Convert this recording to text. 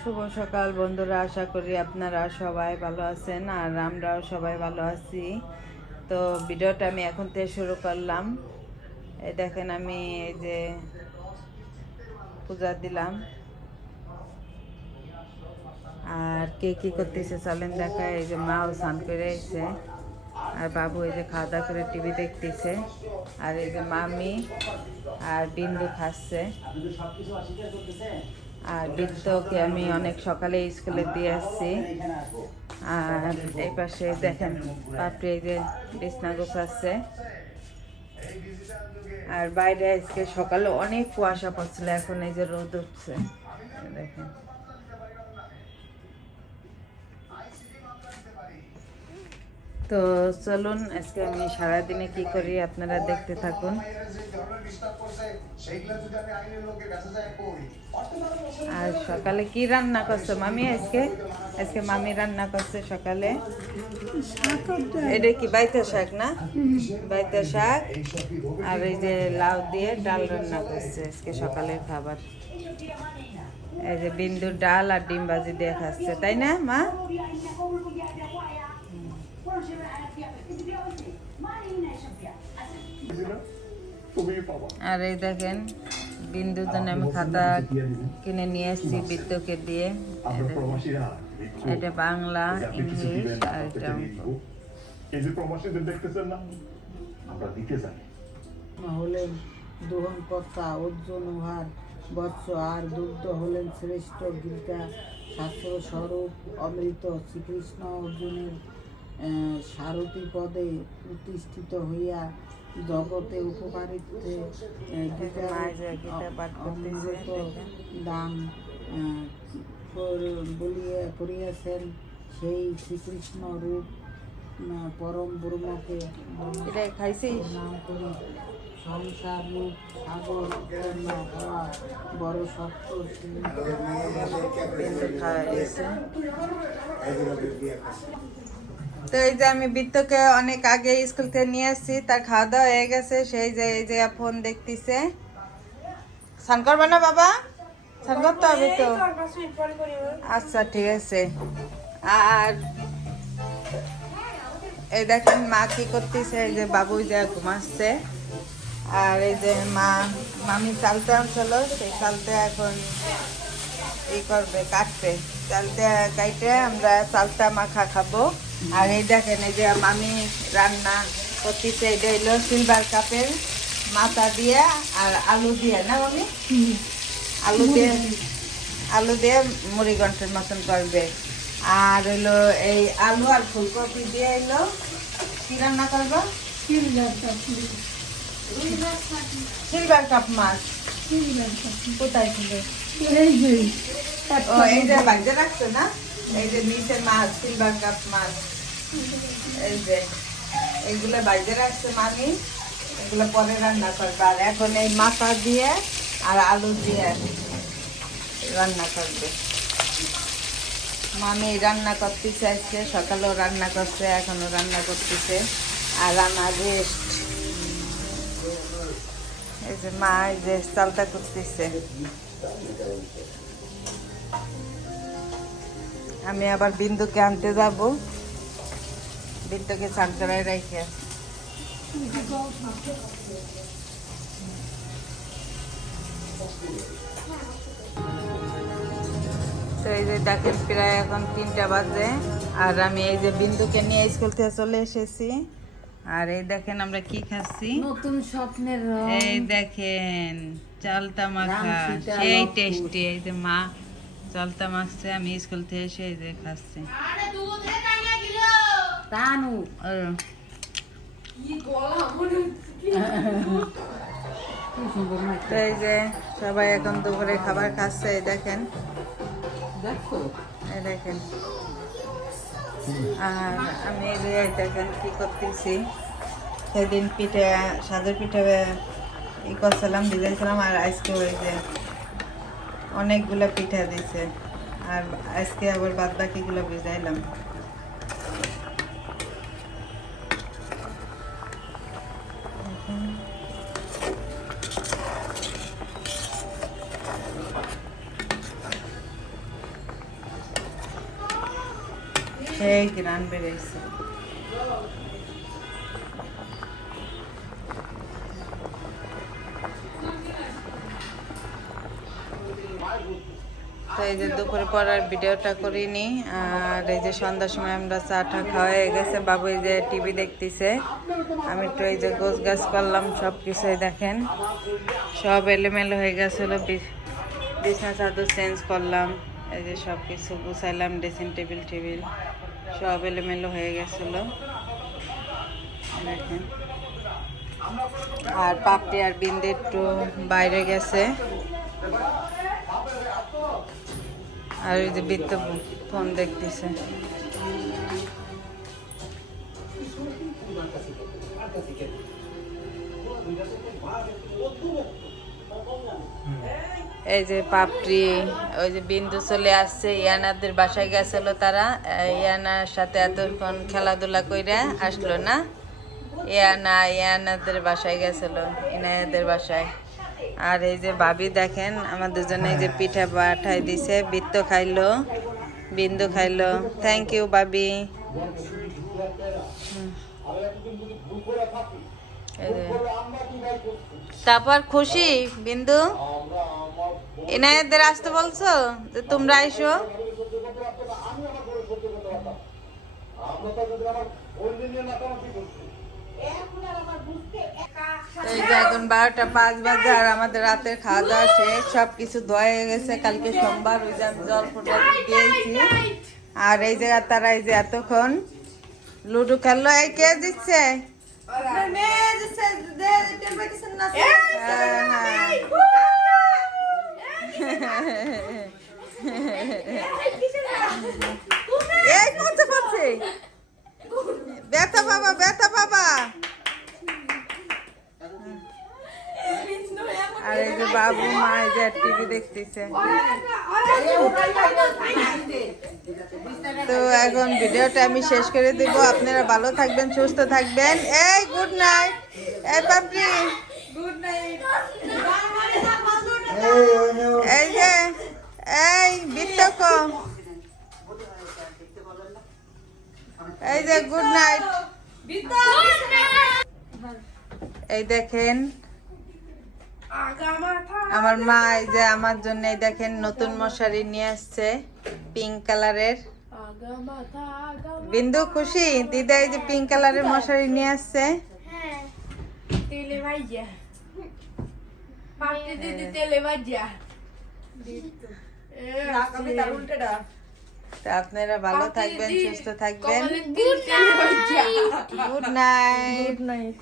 শুভ সকাল বন্ধুরা, আশা করি আপনারা সবাই ভালো আছেন আর আমরাও সবাই ভালো আছি। তো ভিডিওটা আমি এখন থেকে শুরু করলাম। এই দেখেন আমি এই যে পূজা দিলাম আর কে কী করতেছে চলেন দেখায়। এই যে মাও স্নান করে এসে আর বাবু এই যে খাওয়া দাওয়া করে টিভি দেখতেছে আর এই যে মামি আর বিন্দু খাচ্ছে। আর বৃদ্ধকে আমি অনেক সকালে স্কুলে দিয়ে আসছি। আর এই পাশে দেখেন পাপড়ি এই যে বিছনা গোছাচ্ছে। আর বাইরে আজকে সকালে অনেক কুয়াশা পড়ছিল, এখন এই যে রোদ উঠছে দেখেন। তো চলুন আজকে আমি সারাদিনে কি করি আপনারা দেখতে থাকুন। আর সকালে কি রান্না করছো মামি? আজকে মামি রান্না করছে সকালে। এটা কি বাইতে শাক না? বাইতে শাক আর এই যে লাউ দিয়ে ডাল রান্না করছে আজকে সকালের খাবার। এই যে বিন্দুর ডাল আর ডিম ভাজি দিয়ে খাচ্ছে, তাই না মা? আর এই দেখেন বিন্দুর জন্য আমি খাতা কিনে নিয়ে এসেছি বিদ্যুৎকে দিয়ে। এটা বাংলা, ইংলিশ আর এটা অঙ্ক। হলেন দোহনকর্তা, অর্জুন উহার বৎস, আর দুগ্ধ হলেন শ্রেষ্ঠ গীতা শাস্ত্র স্বরূপ অমৃত। শ্রীকৃষ্ণ অর্জুনের সারথি পদে প্রতিষ্ঠিত হইয়া জগতে উপকারিত্বে দান করিয়াছেন। সেই শ্রীকৃষ্ণ রূপ পরম ব্রহ্মকে নাম করি। সংসার রূপ সাগর হওয়া বড় শক্ত। তো এই যে আমি বৃত্তকে অনেক আগে স্কুল থেকে নিয়ে আসছি, তার খাওয়া দাওয়া হয়ে গেছে। সেই যে এই যে ফোন দেখতেছে। স্নান করবে না বাবা? স্নান করতে হবে তো। আচ্ছা ঠিক আছে। আর এই দেখেন মা কি করতেছে, এই যে বাবু যে ঘুমাচ্ছে। আর এই যে মামি চালতে আনছিল, সেই চালতে এখন করবে, কাটবে। চালতে কাটে আমরা চালটা মাখা খাবো। আর এই দেখেন এই যে মামি রান্না করতেছে, এটা হইলো সিলভার কাপের মাথা দিয়ে আর আলু দিয়ে, না মামি? আলু দিয়ে মুড়ি ঘন্টের মতন করবে। আর হইলো এই আলু আর ফুলকপি দিয়ে এলো কি রান্না করবো? সিলভার কাপ মাছ কোথায় ছিল? এই যে বাজে রাখছে না, এই যে নিচের মাছ সিলভার কাপ মাছ, এই যে এইগুলো বাইরে রাখছে মামি, এগুলো পরে রান্না করবে। আর এখন এই মাথা দিয়ে আর আলু দিয়ে রান্না করবে। মামি রান্না করতেছে, আজকে সকালেও রান্না করছে, এখনো রান্না করতেছে। আর আমার রেস্ট। এই যে মা এই যে চালটা করতেছে। আমি আবার বিন্দুকে আনতে যাব, বিন্দুকে স্নান করায় রেখে। তো এই যে দেখেন প্রায় এখন 3টা বাজে আর আমি এই যে বিন্দুকে নিয়ে স্কুল থেকে চলে এসেছি। আর এই দেখেন আমরা কি খাচ্ছি, নতুন স্বপ্নের এই দেখেন চালতা মাখা, সেই টেস্টি। এই যে মা চালতা মাখছে, আমি স্কুল থেকে এসে এই যে খাচ্ছি। তানু তো এই যে সবাই এখন দুপুরে খাবার খাচ্ছে, এই দেখেন এই দেখেন। আর আমি এই যে দেখেন কি করতেছি, সেদিন পিঠে সাজের পিঠে করছিলাম, ভিজাইছিলাম। আর আজকে ওই যে অনেকগুলো পিঠা দিছে, আর আজকে আবার বাদ বাকিগুলো ভিজাইলাম। সেই গ্রান বেড়েছে। তো এই যে দুপুরে পড়ার ভিডিওটা করিনি, আর এই যে সন্ধ্যার সময় আমরা চা টা খাওয়া হয়ে গেছে, বাবু এই যে টিভি দেখতেছে, আমি একটু এই যে গোছ গাছ করলাম, সব কিছুই দেখেন সব এলোমেলো হয়ে গেছিলো, বিছনা চাদর চেঞ্জ করলাম, এই যে সব কিছু গুছাইলাম, ড্রেসিং টেবিল টেবিল সব এলোমেলো হয়ে গেছিলো দেখেন। আর পাপড়ি আর বিন্দু একটু বাইরে গেছে, আর ওই যে বৃত্ত ফোন দেখতেছে। এই যে পাপড়ি, ওই যে বিন্দু চলে আসছে, ইয়ানাদের বাসায় গেছিল তারা, ইয়ানার সাথে এতক্ষণ খেলাধুলা কইরা আসলো না, ইয়ানাদের বাসায় গেছিল, ইনায়াদের বাসায়। আর এই যে ভাবি দেখেন আমাদের জন্য এই যে পিঠা পাঠাই দিছে, বৃত্ত খাইলো, বিন্দু খাইলো, থ্যাংক ইউ ভাবি। তারপর খুশি বিন্দু, ইনায়াদের আসতে বলছো যে তোমরা আইসো। তো এই যে এখন 12:05 বাজে, আর আমাদের রাতের খাওয়া দাওয়া শেষ, সবকিছু ধোয়া হয়ে গেছে, কালকে সোমবার, ওই যে আমি জল ফোটা দিয়েছি। আর এই জায়গা তারা এই যে এতক্ষণ লুডো খেললো। এই কে দিচ্ছে? এই করতে পারছে, ব্যথা বাবা, ব্যথা বাবা। আর এই যে বাবু মা এই যে টিভি দেখতেছে। তো এখন ভিডিওটা আমি শেষ করে দেব, আপনারা ভালো থাকবেন, সুস্থ থাকবেন। এই গুড নাইট, এই পাপড়ি গুড নাইট। এই যে এই বিত্তক, এই যে গুড নাইট। এই দেখেন আমার মা এই যে আমার জন্য এই দেখেন নতুন মশারি নিয়ে আসছে পিঙ্ক কালারের। বিন্দু খুশি? দিদা এই যে পিঙ্ক কালারের মশারি নিয়ে আসছে। আপনারা ভালো থাকবেন, সুস্থ থাকবেন। Good night.